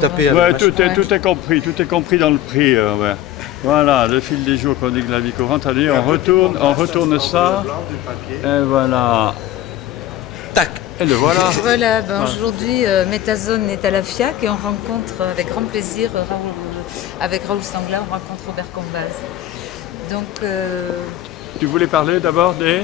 taper Ouais, avec tout est compris dans le prix. Ouais. Voilà, le fil des jours qu'on dit que la vie courante. Allez, on retourne ça. Et voilà. Tac. Et le voilà. Voilà, aujourd'hui, Métazone est à la FIAC et on rencontre avec grand plaisir, avec Raoul Stangla, on rencontre Robert Combaz. Donc, Tu voulais parler d'abord de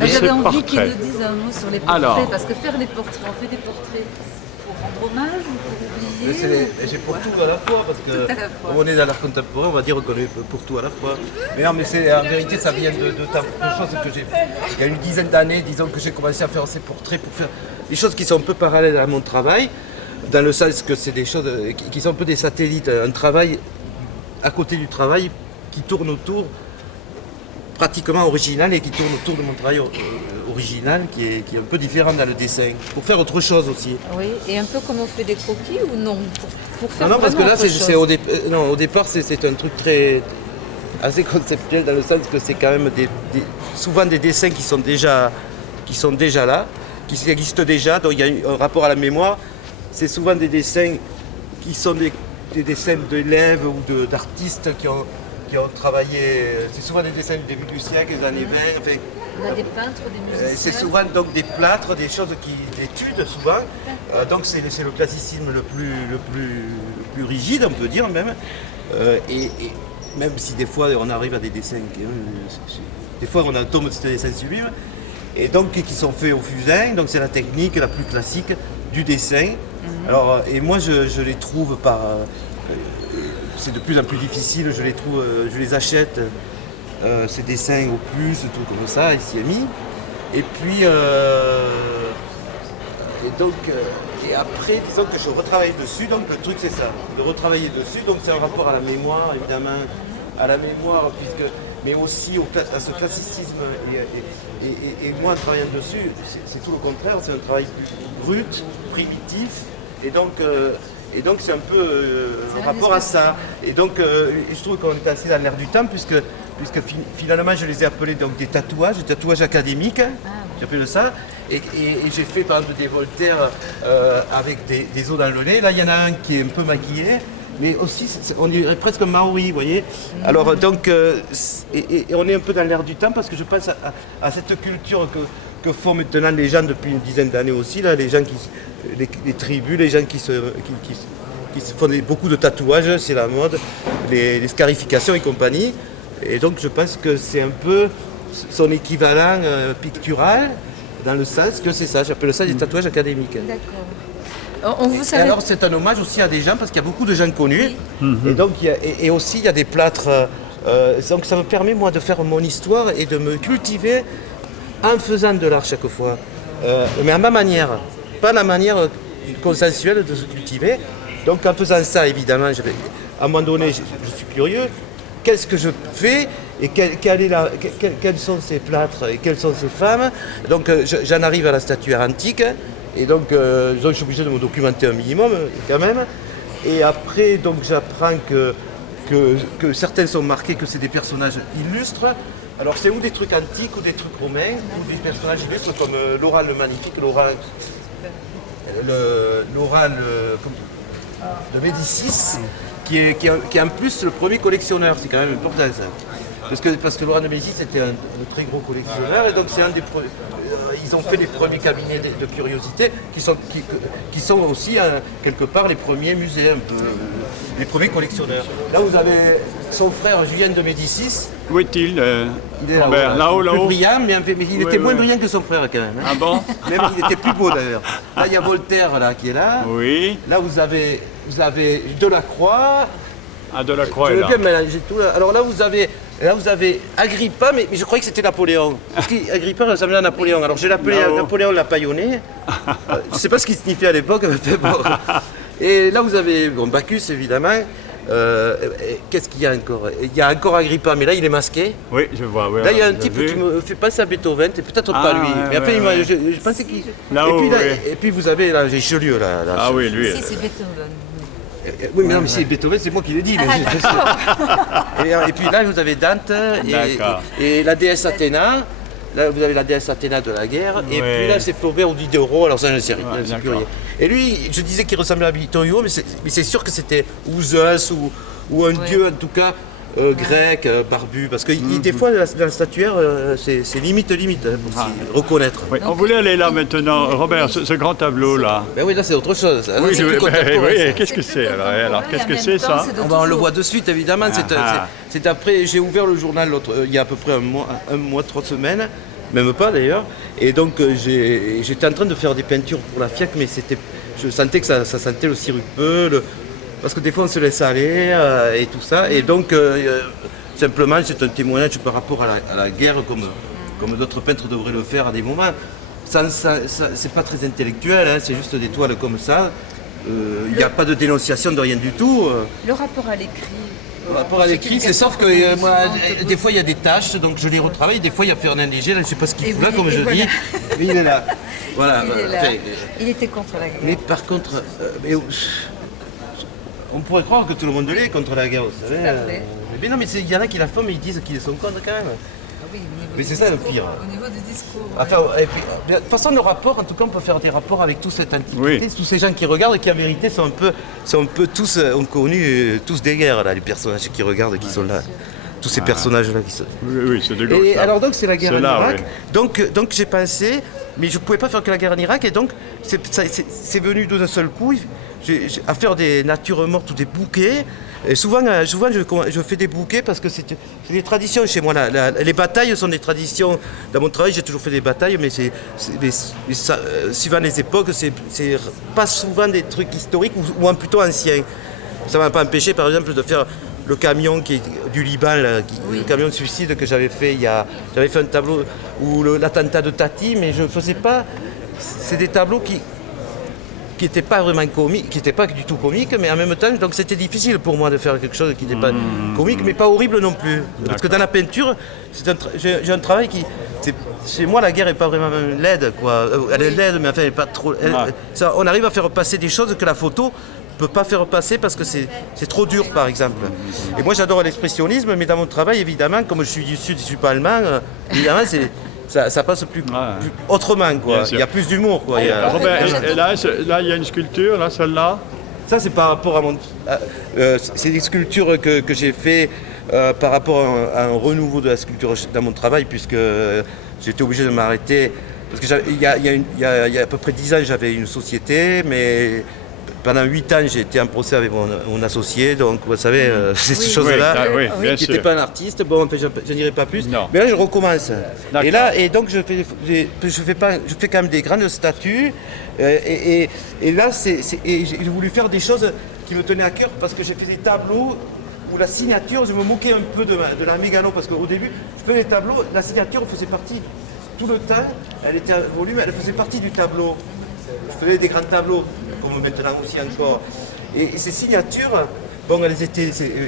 j'avais ces envie qu'il portraits. nous dise un mot sur les portraits, Alors. parce que faire des portraits, on fait des portraits pour rendre hommage ou pour oublier. C'est pour tout à la fois, parce que Tout à la fois. comme on est dans l'art contemporain, on va dire qu'on est pour tout à la fois. Mais non, mais en vérité, ça vient de choses que j'ai fait. Il y a une dizaine d'années, disons que j'ai commencé à faire ces portraits pour faire des choses qui sont un peu parallèles à mon travail, dans le sens que c'est des choses qui sont un peu des satellites, un travail à côté du travail qui tourne autour, pratiquement original, et qui tourne autour de mon travail original, qui est un peu différent dans le dessin, pour faire autre chose aussi. Oui, et un peu comme on fait des croquis ou non, pour faire Non, parce que vraiment là, autre chose. au départ, c'est un truc assez conceptuel, dans le sens que c'est quand même souvent des dessins qui sont déjà là, qui existent déjà, donc il y a un rapport à la mémoire. C'est souvent des dessins qui sont des dessins d'élèves ou d'artistes qui ont travaillé. C'est souvent des dessins du début du siècle, des années 20. Enfin, On a des peintres, des musiciens. c'est souvent donc des plâtres, des choses d'études souvent. Donc c'est le classicisme le plus rigide, on peut dire même. Et même si des fois on arrive à des dessins, des fois on tombe sur des dessins sublimes, et donc qui sont faits au fusain. Donc c'est la technique la plus classique du dessin. Alors, et moi je les trouve c'est de plus en plus difficile, je les achète, ces dessins au plus, tout comme ça, ici mis. Et puis, et après, disons que je retravaille dessus, donc le truc c'est ça, de retravailler dessus, donc c'est un rapport à la mémoire, évidemment, mais aussi à ce classicisme, et moi en travaillant dessus, c'est tout le contraire, c'est un travail plus brut, primitif, et donc c'est un peu un rapport à ça. Et donc je trouve qu'on est assez dans l'air du temps, puisque finalement je les ai appelés donc des tatouages académiques, j'appelle ça. Et j'ai fait par exemple des Voltaire avec des os dans le nez. Là il y en a un qui est un peu maquillé, mais aussi on dirait presque maori, vous voyez. Alors donc et on est un peu dans l'air du temps, parce que je pense à cette culture que font maintenant les gens depuis une dizaine d'années aussi, là, les gens les tribus, les gens qui se font beaucoup de tatouages, c'est la mode, les scarifications et compagnie. Et donc je pense que c'est un peu son équivalent pictural, dans le sens que c'est ça, j'appelle ça des tatouages académiques. D'accord. On vous Et savez... alors c'est un hommage aussi à des gens, parce qu'il y a beaucoup de gens connus, et donc et aussi il y a des plâtres, donc ça me permet moi de faire mon histoire et de me cultiver en faisant de l'art chaque fois, mais à ma manière, pas la manière consensuelle de se cultiver. Donc en faisant ça, évidemment, à un moment donné, je suis curieux, qu'est-ce que je fais et quels sont ces plâtres et quelles sont ces femmes. Donc j'en arrive à la statuaire antique, et donc je suis obligé de me documenter un minimum quand même. Et après, donc j'apprends que certains sont marqués que c'est des personnages illustres. Alors c'est ou des trucs antiques ou des trucs romains, ou des personnages illustres comme Laurent le Magnifique, Laurent de Médicis, qui est en plus le premier collectionneur. C'est quand même important ça. Parce que Laurent de Médicis était un très gros collectionneur, et donc c'est un des premiers. Ils ont fait les premiers cabinets de curiosités qui sont aussi quelque part les premiers musées, un peu, les premiers collectionneurs. Là vous avez son frère Julien de Médicis. Où est-il Il est Robert, là-haut. là-haut. Plus brillant, mais il était moins brillant que son frère quand même. Ah bon? Même il était plus beau d'ailleurs. Là il y a Voltaire là, qui est là. Oui. Là vous avez Delacroix. Ah, Delacroix Je est veux là. bien mélanger tout. Alors là vous avez Agrippa, mais je croyais que c'était Napoléon. Parce qu'Agrippa ressemblait à Napoléon. Alors je l'ai appelé Là-haut. Napoléon Lapaillonné. Je ne sais pas ce qu'il signifiait à l'époque. Mais bon. Et là vous avez Bacchus évidemment. Qu'est-ce qu'il y a encore? Il y a encore Agrippa, mais là il est masqué. Oui, je vois. Oui, Là il y a un vous type avez qui vu me fait penser à Beethoven, c'est peut-être pas lui. Mais après je pensais qu'il. Là-haut, et puis vous avez là, Richelieu là. Ah oui, lui. Si, c'est Beethoven. Oui, mais non, mais c'est Beethoven, c'est moi qui l'ai dit. Mais je sais. Et puis là, vous avez Dante D'accord. et la déesse Athéna. là vous avez la déesse Athéna de la guerre, et Ouais. puis là c'est Flaubert ou Diderot, alors ça je ne sais rien, Ouais, je sais plus d'accord. rien. Et lui, je disais qu'il ressemblait à Victor Hugo, mais c'est sûr que c'était ou Zeus ou un dieu en tout cas grec, barbu, parce que des fois dans la statuaire c'est limite hein, pour s'y reconnaître. Oui, on voulait aller là maintenant. Robert, ce grand tableau là. Ben oui, là c'est autre chose. Là, Oui, c'est je- plus contemporain, oui, ça. qu'est-ce que c'est alors, qu'est-ce que c'est ça? On le voit de suite évidemment. Ah. C'est après, j'ai ouvert le journal il y a à peu près un mois, 3 semaines, même pas d'ailleurs. Et donc j'étais en train de faire des peintures pour la FIAC, mais je sentais que ça sentait le sirupeux, parce que des fois on se laisse aller et tout ça. Et donc simplement c'est un témoignage par rapport à la guerre, comme d'autres peintres devraient le faire à des moments. C'est pas très intellectuel, hein, c'est juste des toiles comme ça. Il n'y a pas de dénonciation de rien du tout. Le rapport à l'écrit. Par rapport à l'écrit, c'est sauf que moi, des fois il y a des tâches, donc je les retravaille. Des fois il y a Fernand Léger, là, je ne sais pas ce qu'il Et fout là, oui, comme et je voilà. dis. Mais il est là. Voilà. Il est là. Enfin, Il était contre la guerre. mais par contre, on pourrait croire que tout le monde l'est contre la guerre, vous savez. Tout à fait. Mais non, mais il y en a qui la font, mais ils disent qu'ils sont contre quand même. Ah oui, au niveau Mais du c'est ça le discours. pire. Au niveau du discours. Enfin, et puis, de toute façon, le rapport, en tout cas, on peut faire des rapports avec toute cette antiquité, Oui. tous ces gens qui regardent et qui, en vérité, sont un peu tous, ont connu tous des guerres, là, les personnages qui regardent, qui sont là. Tous ces personnages-là qui sont. Oui, c'est de gauche. Et là. alors, donc, c'est la guerre en Ceux-là, Irak. oui. Donc j'ai pensé, mais je ne pouvais pas faire que la guerre en Irak, et donc, c'est venu d'un seul coup, à faire des natures mortes ou des bouquets. Et souvent, je fais des bouquets parce que c'est des traditions chez moi. Les batailles sont des traditions. Dans mon travail, j'ai toujours fait des batailles, mais suivant les époques, c'est pas souvent des trucs historiques ou plutôt anciens. Ça ne m'a pas empêché, par exemple, de faire le camion qui est du Liban, là, le camion de suicide que j'avais fait j'avais fait un tableau ou l'attentat de Tati, mais je ne faisais pas. C'est des tableaux qui n'était pas vraiment comique, qui n'était pas du tout comique, mais en même temps, donc c'était difficile pour moi de faire quelque chose qui n'était pas comique, mais pas horrible non plus. Parce que dans la peinture, j'ai un travail qui, chez moi, la guerre n'est pas vraiment laide, quoi. Elle est laide, mais enfin, elle n'est pas trop. On arrive à faire passer des choses que la photo peut pas faire passer parce que c'est trop dur, par exemple. Et moi, j'adore l'expressionnisme, mais dans mon travail, évidemment, comme je suis du Sud, je ne suis pas allemand, évidemment, ça passe plus autrement, quoi. Bien sûr. Il y a plus d'humour, quoi. Il y a- Robert, et là, il y a une sculpture, là, celle-là. Ça, c'est par rapport à c'est des sculptures que j'ai fait par rapport à un renouveau de la sculpture dans mon travail, puisque j'étais obligé de m'arrêter. Parce que il y a à peu près 10 ans, j'avais une société, mais pendant 8 ans, j'ai été en procès avec mon associé, donc vous savez, c'est ces choses-là. Oui, bien Qui sûr. n'était pas un artiste, bon, enfin, je n'en dirai pas plus. Non. Mais là, je recommence. D'accord. Et donc, je fais quand même des grandes statues. Et là, j'ai voulu faire des choses qui me tenaient à cœur parce que j'ai fait des tableaux où la signature, je me moquais un peu de la mégalo, parce qu'au début, je faisais des tableaux, la signature faisait partie tout le temps, elle était en volume, elle faisait partie du tableau. Je faisais des grands tableaux, comme maintenant aussi encore. Et ces signatures, bon,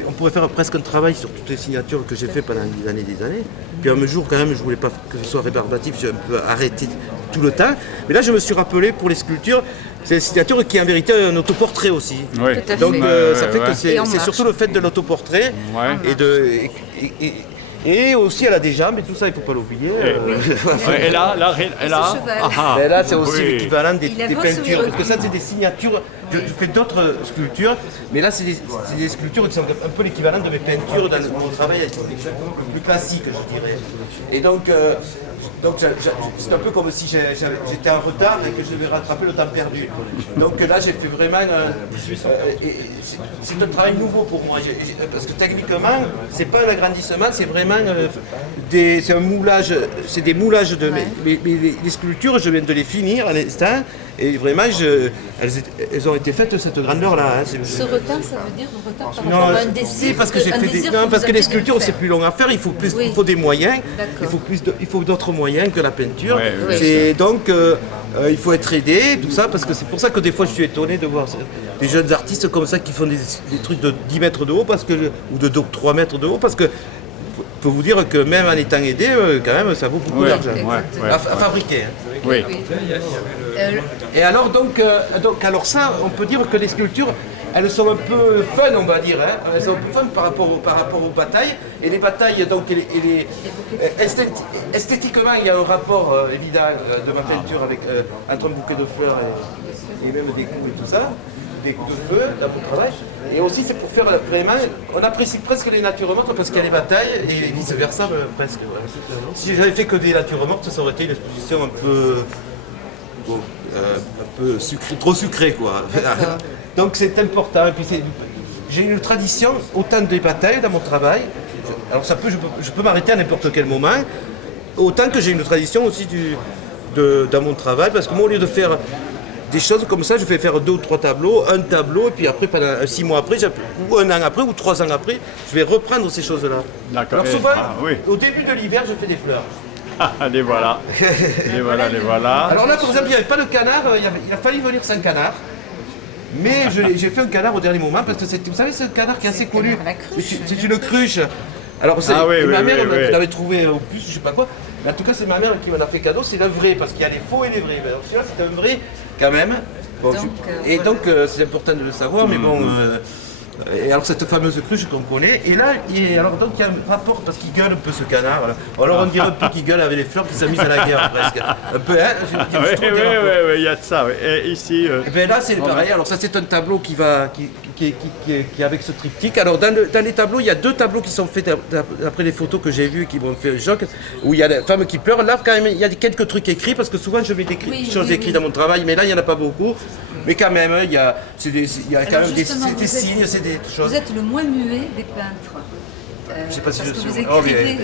on pourrait faire presque un travail sur toutes les signatures que j'ai fait pendant des années et des années. Puis un jour, quand même, je ne voulais pas que ce soit rébarbatif, j'ai un peu arrêté tout le temps. Mais là, je me suis rappelé pour les sculptures, c'est une signature qui est en vérité un autoportrait aussi. Oui. Tout à fait. Donc ça fait que Et en c'est marche. surtout le fait de l'autoportrait Ouais. et aussi elle a des jambes et tout ça, il ne faut pas l'oublier. Ouais, et là, cheval. Mais là, c'est aussi Oui. l'équivalent des Il a des beau peintures. sourire. Parce que ça, c'est des signatures. Je fais d'autres sculptures, mais là, c'est des sculptures qui sont un peu l'équivalent de mes peintures dans mon travail plus classique, je dirais. Et donc c'est un peu comme si j'étais en retard et que je devais rattraper le temps perdu. Donc là, j'ai fait vraiment. C'est un travail nouveau pour moi. Parce que techniquement, c'est pas un agrandissement, c'est vraiment c'est un moulage. C'est des moulages de les sculptures, je viens de les finir à l'instant. Et vraiment, elles ont été faites de cette grandeur-là. Hein. Ce retard, ça veut dire un retard par Non, rapport à un désir. si, parce que j'ai fait des. Non, parce que les sculptures, c'est plus long à faire. Il faut plus, Oui. il faut des moyens. D'accord. Il faut d'autres moyens que la peinture. Ouais, oui, C'est donc il faut être aidé, tout ça, parce que c'est pour ça que des fois, je suis étonné de voir des jeunes artistes comme ça qui font des trucs de 10 mètres de haut, ou de 3 mètres de haut, parce que je peux vous dire que même en étant aidé, quand même, ça vaut beaucoup Ouais, d'argent ouais. à fabriquer. Hein. Oui. Et alors alors ça, on peut dire que les sculptures, elles sont un peu fun, on va dire. Hein. Elles sont un peu fun par rapport aux batailles. Et les batailles, donc, esthétiquement, il y a un rapport évident de ma peinture avec entre un bouquet de fleurs et même des coups et tout ça, des coups de feu dans mon travail. Et aussi, c'est pour faire vraiment, on apprécie presque les natures mortes parce qu'il y a les batailles et vice versa, presque. Ouais. Si j'avais fait que des natures mortes, ça aurait été une exposition un peu. Bon, un peu sucré, trop sucré quoi. Donc c'est important. Et puis j'ai une tradition autant des batailles dans mon travail. Alors ça peut, je peux m'arrêter à n'importe quel moment. Autant que j'ai une tradition aussi dans mon travail, parce que moi au lieu de faire des choses comme ça, je vais faire 2 ou 3 tableaux, un tableau, et puis après, pendant 6 mois après, ou 1 an après, ou 3 ans après, je vais reprendre ces choses-là. D'accord. Alors souvent, au début de l'hiver, je fais des fleurs. Ah, les voilà. Les voilà, les voilà. Alors là, par exemple, il n'y avait pas de canard, il a fallu venir sans canard. Mais j'ai fait un canard au dernier moment parce que vous savez, c'est un canard qui est assez connu. C'est une cruche. Alors, ma mère l'avait trouvé au plus, je sais pas quoi. Mais en tout cas, c'est ma mère qui m'en a fait cadeau. C'est le vrai parce qu'il y a les faux et les vrais. Alors, celui-là, c'est un vrai quand même. Bon, donc, c'est important de le savoir. Mais bon. Et alors cette fameuse cruche qu'on connaît, et là, il y a un rapport, parce qu'il gueule un peu ce canard. Alors on dirait un peu qu'il gueule avec les fleurs qui s'amusent à la guerre presque. Un peu, hein Oui, il y a de ça. Et ici... Et bien là c'est pareil, alors ça c'est un tableau qui est avec ce triptyque. Alors dans les tableaux, il y a 2 tableaux qui sont faits d'après les photos que j'ai vues, qui m'ont fait choc, où il y a la femme qui pleure. Là quand même, il y a quelques trucs écrits, parce que souvent je mets des choses écrites dans mon travail, mais là il n'y en a pas beaucoup. Mais quand même, il y a quand même des signes, c'est des choses. Vous êtes le moins muet des peintres. Je ne sais pas si parce je que suis. vous écrivez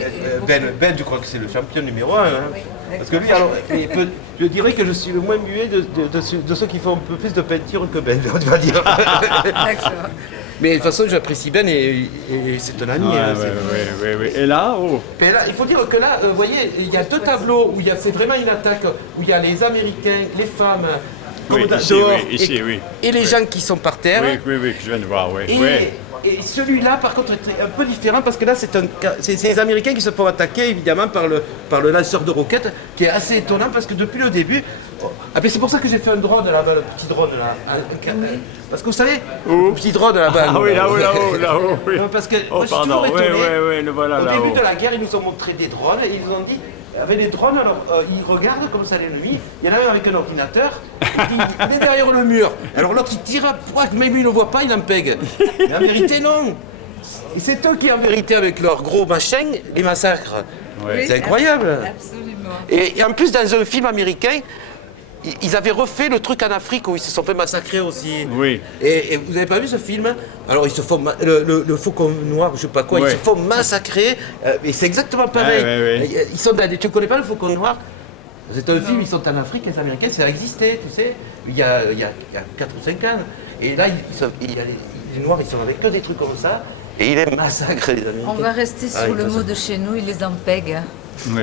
Ben, je crois que c'est le champion numéro 1. Hein. Oui, parce que lui, alors, je dirais que je suis le moins muet de ceux qui font un peu plus de peinture que Ben, on va dire. D'accord. Mais de toute façon, j'apprécie Ben et c'est un ami. Oui. Et là, Mais là, il faut dire que là, vous voyez, il y a 2 tableaux où c'est vraiment une attaque, où il y a les Américains, les femmes. Et les gens qui sont par terre. Oui, je viens de voir, Et celui-là, par contre, est un peu différent parce que là, c'est les Américains qui se font attaquer, évidemment, par le lanceur de roquettes, qui est assez étonnant parce que depuis le début... c'est pour ça que j'ai fait un drone là-bas, le petit drone là. Parce que vous savez, le petit drone là-bas. Ah oui, là-haut, oui. Parce que moi, je suis toujours étonné. Le voilà là-haut. Au début de la guerre, ils nous ont montré des drones et ils nous ont dit... Avec les drones, alors ils regardent comme ça l'ennemi, il y en a un avec un ordinateur, il est derrière le mur. Alors l'autre il tire, même lui il ne le voit pas, il en pègue. Mais en vérité non. Et c'est eux qui en vérité avec leur gros machin les massacrent. Ouais. C'est incroyable. Absolument. Et en plus dans un film américain, ils avaient refait le truc en Afrique où ils se sont fait massacrer aussi. Oui. Et vous n'avez pas vu ce film? Alors ils se font le faucon noir, je sais pas quoi, ils se font massacrer. Et c'est exactement pareil. Ils sont tu ne connais pas le faucon noir? C'est un film, ils sont en Afrique, les Américains, ça a existé, tu sais, il y a 4 ou 5 ans. Et là, les Noirs, ils sont avec que des trucs comme ça. Et il est massacré, les Américains. On va rester sur le mot de chez nous, il les empègue. Oui.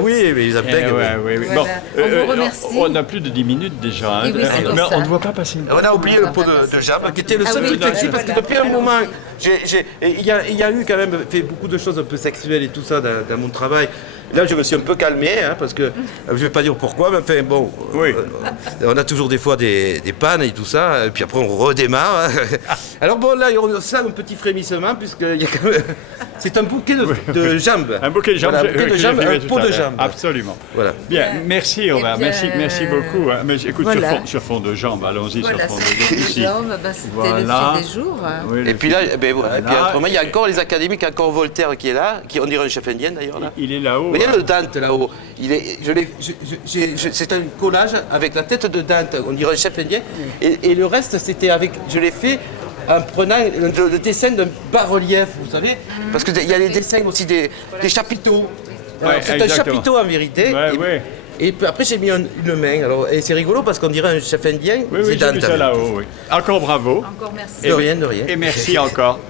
Oui, mais ils appellent. Oui. Voilà. On vous remercie. On a plus de 10 minutes déjà. Et oui, c'est pour mais ça. on ne voit pas passer. On a oublié le pot de jambes, qui était le seul truc sexy, parce que depuis un moment, il y a eu quand même fait beaucoup de choses un peu sexuelles et tout ça dans mon travail. Là, je me suis un peu calmé, hein, parce que je ne vais pas dire pourquoi, mais enfin, bon, on a toujours des fois des pannes et tout ça, et puis après on redémarre. Hein. Alors bon, là, on sent un petit frémissement, puisque c'est un bouquet de jambes. Un bouquet de jambes, voilà, un pot de jambes. Absolument. Voilà. Bien, merci Romain, merci beaucoup. Hein. Mais écoute, voilà. sur fond de jambes, allons-y sur fond de jambes ici. C'était le fil des jours. Oui, et puis là, et puis autrement, il y a encore les académiques, encore Voltaire qui est là, on dirait un chef indien d'ailleurs. Là. Il est là-haut. Vous voyez le Dante là-haut, c'est un collage avec la tête de Dante, on dirait un chef indien, et le reste c'était je l'ai fait en prenant le dessin d'un bas-relief, vous savez, parce qu'il y a les dessins aussi des chapiteaux. C'est un chapiteau en vérité. Et après j'ai mis une main, alors, et c'est rigolo parce qu'on dirait un chef indien, c'est Dante. Là-haut, Encore bravo. Encore merci. De rien. Et merci encore.